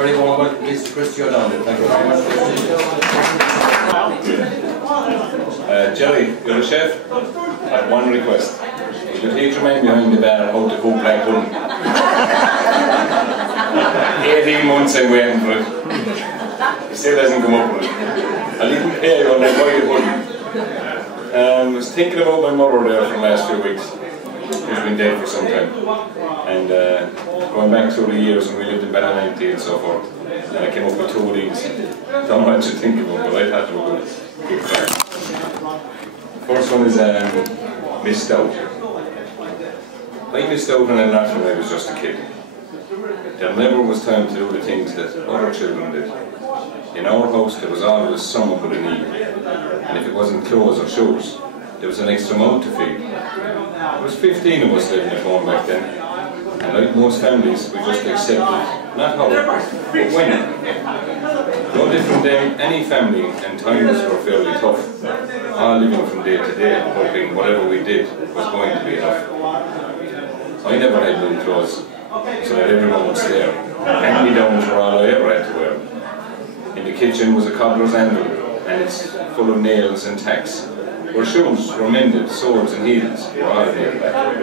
very warm welcome, please, to Christy O'Donnell. Thank you very much, Christy. Jerry, you're a chef? I have one request. Will you teach your man behind the bar how to cook black pudding? 18 months I'm waiting for it. He still hasn't come up with it. I'll even pay you when I buy the pudding. I was thinking about my mother there for the last few weeks. She's been dead for some time. And going back through the years when we lived in Barney and so forth. And I came up with 2 of these. Don't know what you think about, but I thought they were good fun. The first one is missed out. I missed out on a lot when I was just a kid. There never was time to do the things that other children did. In our house there was always someone with a need. And if it wasn't clothes or shoes, there was an extra mouth to feed. There was 15 of us living at home back then. And like most families, we just accepted, not how, but when. No different than any family, and times were fairly tough. All living from day to day, hoping whatever we did was going to be enough. I never had new clothes, so that everyone was there. Hand-me-downs were all I ever had to wear. In the kitchen was a cobbler's anvil, and it's full of nails and tacks. Where shoes were mended, swords and heels were all nailed back.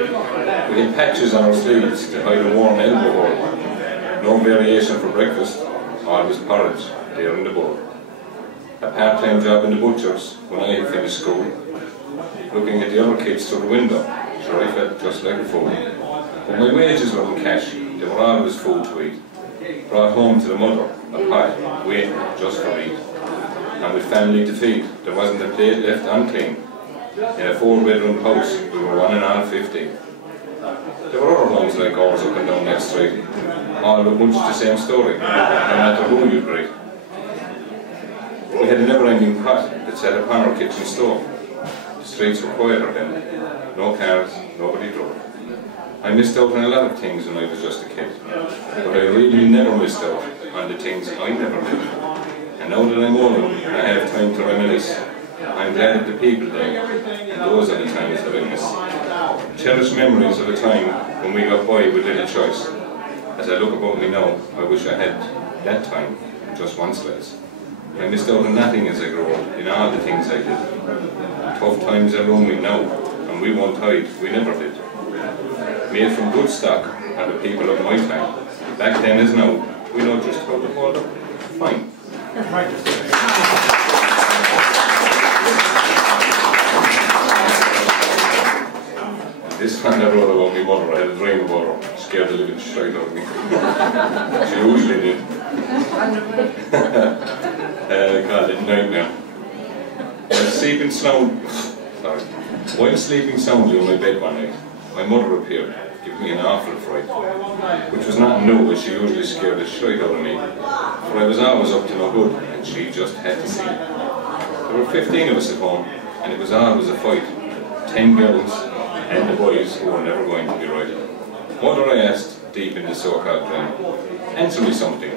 We had patches on our sleeves to hide a warm elbow hole. No variation for breakfast, always porridge there in the bowl. A part-time job in the butcher's when I had finished school. Looking at the other kids through the window, sure I felt just like a fool. But my wages were in cash, there were always food to eat. Brought home to the mother, a pot, waiting just for me. And with family to feed, there wasn't a plate left unclean. In a 4-bedroom house, we were 1 in all 50. There were other homes like ours up and down that street, all with much the same story, no matter who you greet. We had a never-ending pot that sat upon our kitchen stove. The streets were quieter then, no cars, nobody drove. I missed out on a lot of things when I was just a kid, but I really never missed out on the things I never did. And now that I'm older, I have time to reminisce. I'm glad of the people there, and those are the times that I miss. Cherished memories of a time when we got by with little choice. As I look about me now, I wish I had that time, just one slice. I missed out on nothing as I grew up, in all the things I did. Tough times are looming now, and we won't hide, we never did. Made from good stock are the people of my time. Back then as now, we know just how to hold up. Fine. This one I wrote about my mother. I had a dream about her. Scared the living shite out of me. She usually did. God, it's a nightmare. While sleeping soundly on my bed one night, my mother appeared, giving me an awful fright, which was not new, as she usually scared the shite out of me, for I was always up to no good, and she just had to see. There were 15 of us at home, and it was always a fight. 10 girls, and the boys who were never going to be right. Mother, I asked, deep in the so-called dream, answer me something,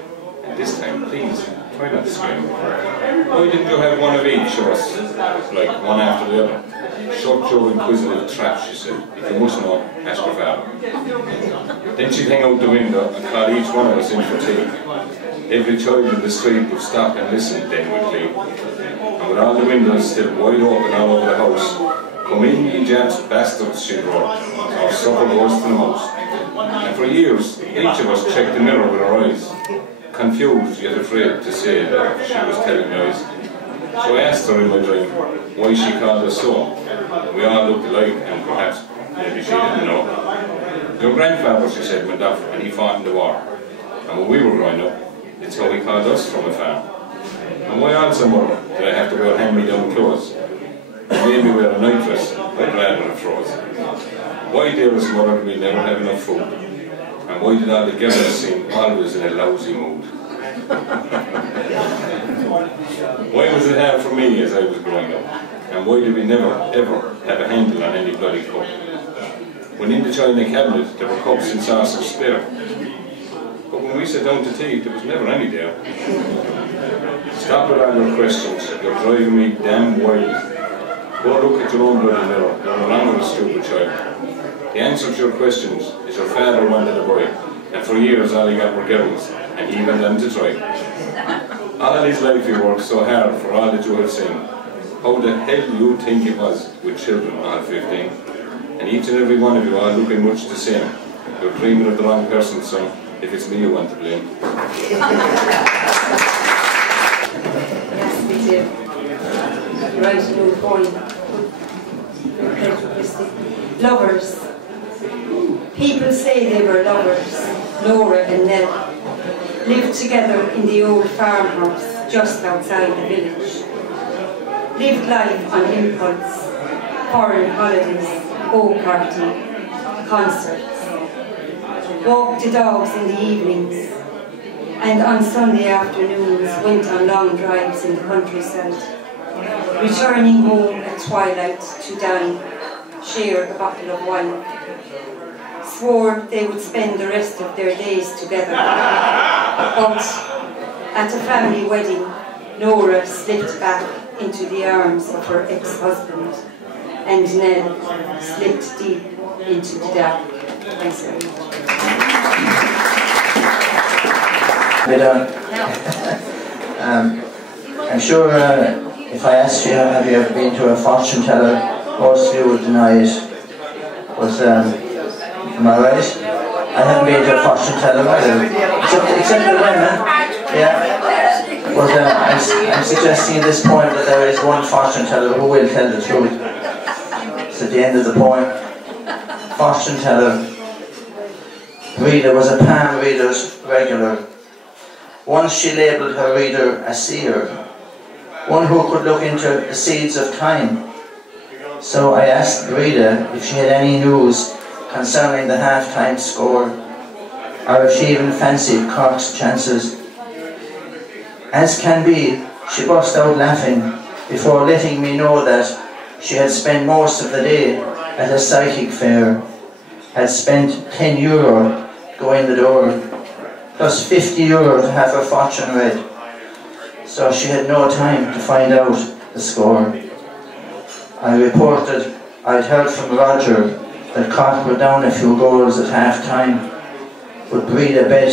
and this time, please, try not to scream. Why didn't you have one of each of us, like one after the other? Shut your inquisitive trap, she said. If you must know, ask your father. Then she'd hang out the window and call each one of us in for tea. Every child in the street would stop and listen, then would leave. And with all the windows still wide open all over the house, come in, ye Japs bastards, she roared. Our supper goes to the mouse. And for years, each of us checked the mirror with our eyes, confused yet afraid to say that she was telling lies. So I asked her in my dream why she called us so. We all looked alike, and perhaps maybe she didn't know. Your grandfather, she said, went off and he fought in the war. And when we were growing up, it's how he called us from afar. And why also, mother, did I have to wear hand-me-down clothes? He made me wear a night dress, I'd rather have froze. Why, dearest mother, did we never have enough food? And why did all the girls seem always in a lousy mood? Why was it hard for me as I was growing up? And why did we never, ever have a handle on any bloody cup? When in the china cabinet there were cups and saucers spare. But when we sat down to tea, there was never any there. Stop with all your questions, you're driving me damn wild. Go look at your own bloody mirror, you're no longer a stupid child. The answer to your questions is your father wanted a boy, and for years all he got were girls, and even than to try. All his life he worked so hard for all that you have seen. How the hell do you think it was with children all 15? And each and every one of you are looking much the same. You're dreaming of the wrong person, son, if it's me you want to blame. Yes, we do. Right, a new point. Christy. Lovers. People say they were lovers, Laura and Nell. Lived together in the old farmhouse just outside the village. Lived life on impulse, foreign holidays, go-karting, concerts. Walked the dogs in the evenings, and on Sunday afternoons went on long drives in the countryside, returning home at twilight to dine, share a bottle of wine. Swore they would spend the rest of their days together. But at a family wedding, Laura slipped back into the arms of her ex-husband, and Nell slipped deep into the dark. Thanks very much. I'm sure if I asked you, have you ever been to a fortune teller, most of you would deny it. But am I right? I haven't been to a fortune teller either. Except the women. Yeah. But I'm suggesting at this point that there is one fortune teller who will tell the truth. It's at the end of the poem. Fortune teller. Reader was a palm reader's regular. Once she labelled her reader a seer, one who could look into the seeds of time. So I asked Rita if she had any news concerning the half-time score, or if she even fancied Cork's chances. As can be, she burst out laughing before letting me know that she had spent most of the day at a psychic fair, had spent €10 going the door, plus €50 to have her fortune read. So she had no time to find out the score. I reported I'd heard from Roger that Cork were down a few goals at half-time, but Breda bet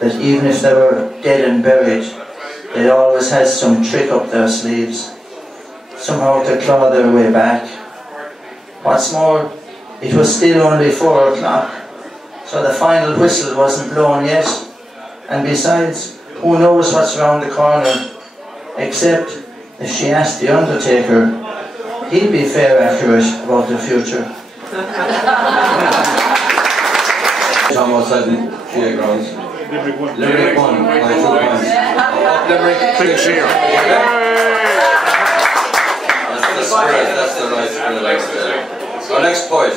that even if they were dead and buried, they always had some trick up their sleeves, somehow to claw their way back. What's more, it was still only 4 o'clock, so the final whistle wasn't blown yet, and besides, who knows what's round the corner, except if she asked the undertaker, he'd be fair accurate about the future. Tom outside the fairgrounds. Limerick 1 by 2 points. Limerick 3 share. That's the spirit, that's the right spirit. Our next poet,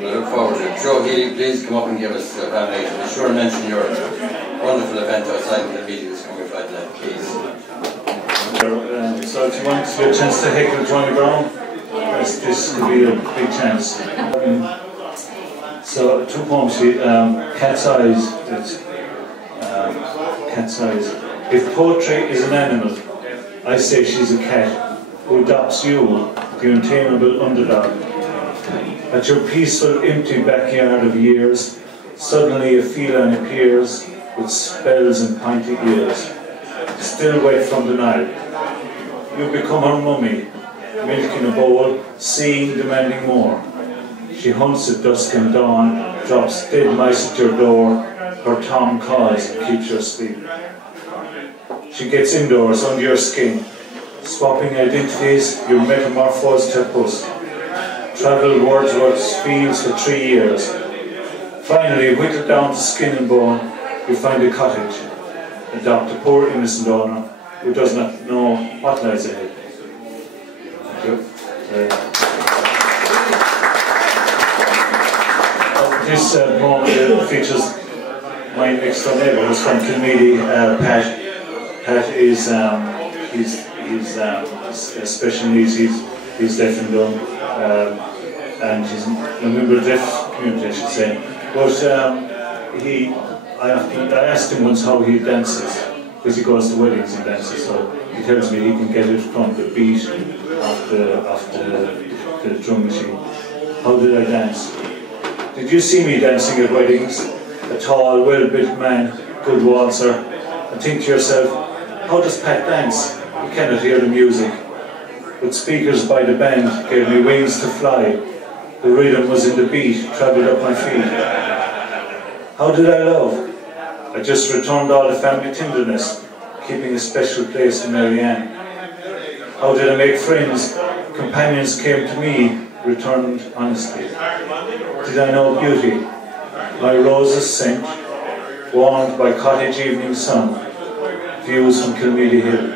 we look forward to it. Joe Healy, please come up and give us a nomination. Be sure to mention your wonderful event outside the meeting this coming Friday night, please. So if you want to get a chance to heckle Johnny Brown, this could be a big chance. So 2 poems here, Cat's Eyes. Cat's Eyes. If poetry is an animal, I say she's a cat who adopts you, the untamable underdog. At your peaceful, empty backyard of years, suddenly a feline appears with spells and pointy ears, still wet from the Nile. You become her mummy, milk in a bowl, seeing, demanding more. She hunts at dusk and dawn, drops dead mice at your door, her Tom calls and keeps you asleep. She gets indoors under your skin, swapping identities, you metamorphose to a puss. Travel Wordsworth's fields for 3 years. Finally, whittled down to skin and bone, you find a cottage, adopt a poor innocent owner who does not know what lies ahead. Thank you. This poem features my next door neighbour who's from Kilmeedy, Pat. Pat is he's special needs. He's deaf and dumb, and he's a member of the deaf community, I should say. But I asked him once how he dances, because he goes to weddings and dances. So he tells me he can get it from the beat of the drum machine. How did I dance? Did you see me dancing at weddings? A tall, well-built man good waltzer, and think to yourself, how does Pat dance? You cannot hear the music. But speakers by the band gave me wings to fly. The rhythm was in the beat, travelled up my feet. How did I love? I just returned all the family tenderness, keeping a special place in Marianne. How did I make friends? Companions came to me, returned honestly. Did I know beauty? My roses scent, warmed by cottage evening sun, views from Kilmeady Hill,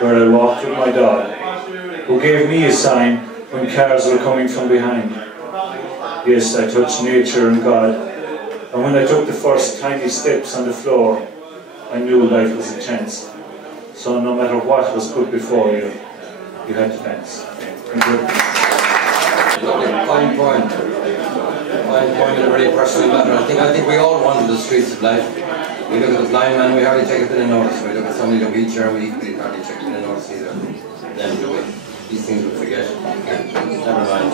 where I walked with my dog, who gave me a sign when cars were coming from behind. Yes, I touched nature and God, and when I took the first tiny steps on the floor, I knew life was a chance. So no matter what was put before you, you had to dance. Thank you. Fine point. Fine point in a very personal matter. I think we all wander the streets of life. We look at the blind man, we hardly take a bit of notice. We look at somebody in a wheelchair, we hardly take a bit of notice either. Then do we? These things we forget. Never mind.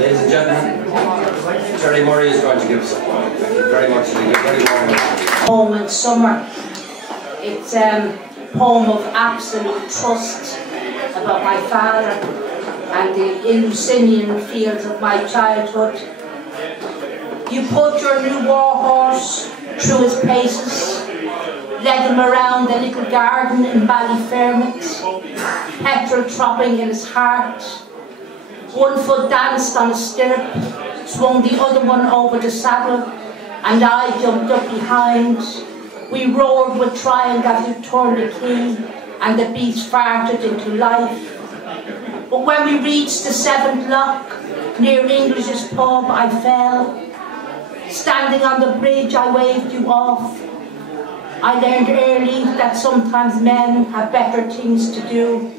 Ladies and gentlemen, Terri Murray is going to give us a poem. Thank you very much. Very warm. Home in summer. It's a poem of absolute trust about my father and the Eleusinian fields of my childhood. You put your new war horse through his paces, led him around the little garden in Ballyfermot, petrol throbbing in his heart. One foot danced on a stirrup, swung the other one over the saddle, and I jumped up behind. We roared with triumph as you turned the key, and the beast farted into life. But when we reached the 7th lock, near English's pub, I fell. Standing on the bridge, I waved you off. I learned early that sometimes men have better things to do.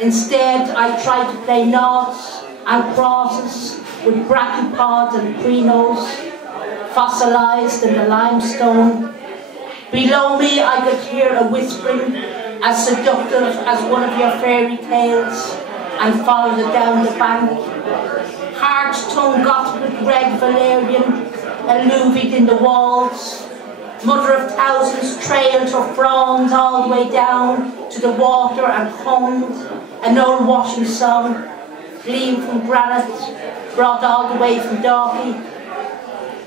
Instead, I tried to play noughts and crosses with brachiopods and prinos, fossilised in the limestone. Below me, I could hear a whispering as seductive as one of your fairy tales, and followed it down the bank. Heart's tongue got with red valerian, alluvied in the walls. Mother of thousands trailed her fronds all the way down to the water and hummed an old washing song, gleamed from granite, brought all the way from Dalkey.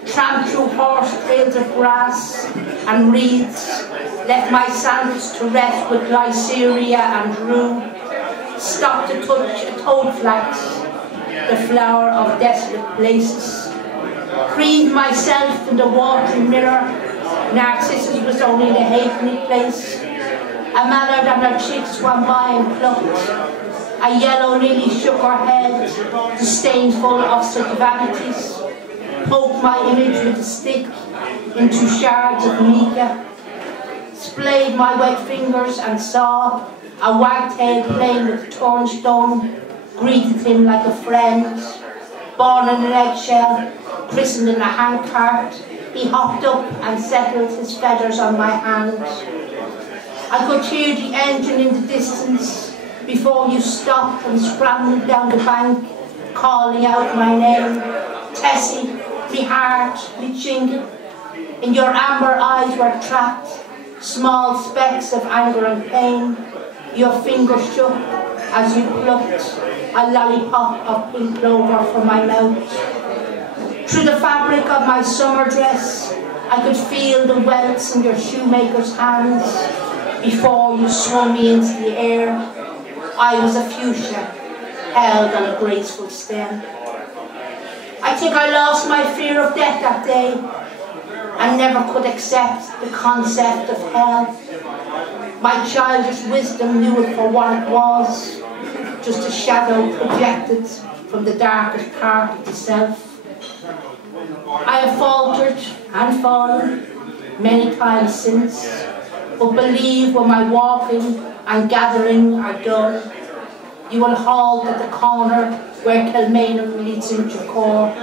Tramped through horse trails of grass and reeds, left my sandals to rest with glyceria and rue, stopped to touch a toadflax, the flower of desolate places, preened myself in the watery mirror. Narcissus was only in a halfpenny place. A mallard and her chicks swam by and plucked. A yellow lily shook her head, disdainful of such vanities. Poked my image with a stick into shards of mica. Splayed my wet fingers and saw a wagtail playing with turnstone. Greeted him like a friend. Born in an eggshell, christened in a handcart, he hopped up and settled his feathers on my hand. I could hear the engine in the distance before you stopped and scrambled down the bank, calling out my name. Tessie, me heart, me chingy. In your amber eyes were trapped small specks of anger and pain. Your fingers shook as you plucked a lollipop of pink clover from my mouth. Through the fabric of my summer dress, I could feel the welts in your shoemaker's hands. Before you swung me into the air, I was a fuchsia, held on a graceful stem. I think I lost my fear of death that day, and never could accept the concept of hell. My childish wisdom knew it for what it was, just a shadow projected from the darkest part of the self. I have faltered and fallen many times since, but believe when my walking and gathering are done, you will halt at the corner where Kilmainham meets in Chacor.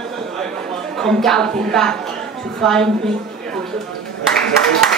Come galloping back to find me. Thank you.